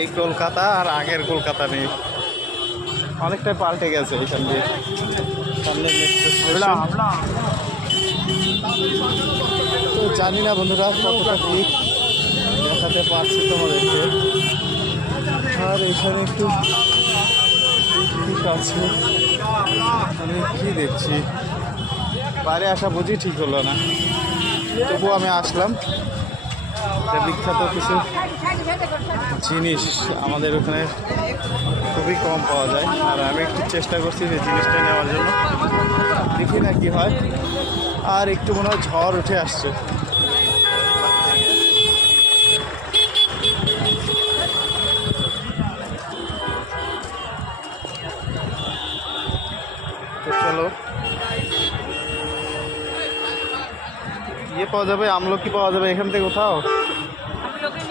এই কলকাতা আর আগের কলকাতা নেই, অনেকটাই পাল্টে গেছে এখান দিয়ে। সামনে মেট্রো স্টেশন। তো জানি না বন্ধুরা কতটা কি দেখাতে পারছি তোমাদেরকে। আর এখানে একটু ঠিক আছে, আমি কি দেখছি, বাইরে আসা বুঝি ঠিক হলো না, তবুও আমি আসলাম। বিখ্যাত কিছু জিনিস আমাদের ওখানে খুবই কম পাওয়া যায়, আর আমি একটু চেষ্টা করছি যে জিনিসটা নেওয়ার জন্য, দেখি না কি হয়। আর একটু মনে হয় ঝড় উঠে আসছে। তো চলো, ইয়ে পাওয়া যাবে, আমলকি পাওয়া যাবে এখান থেকে কোথাও।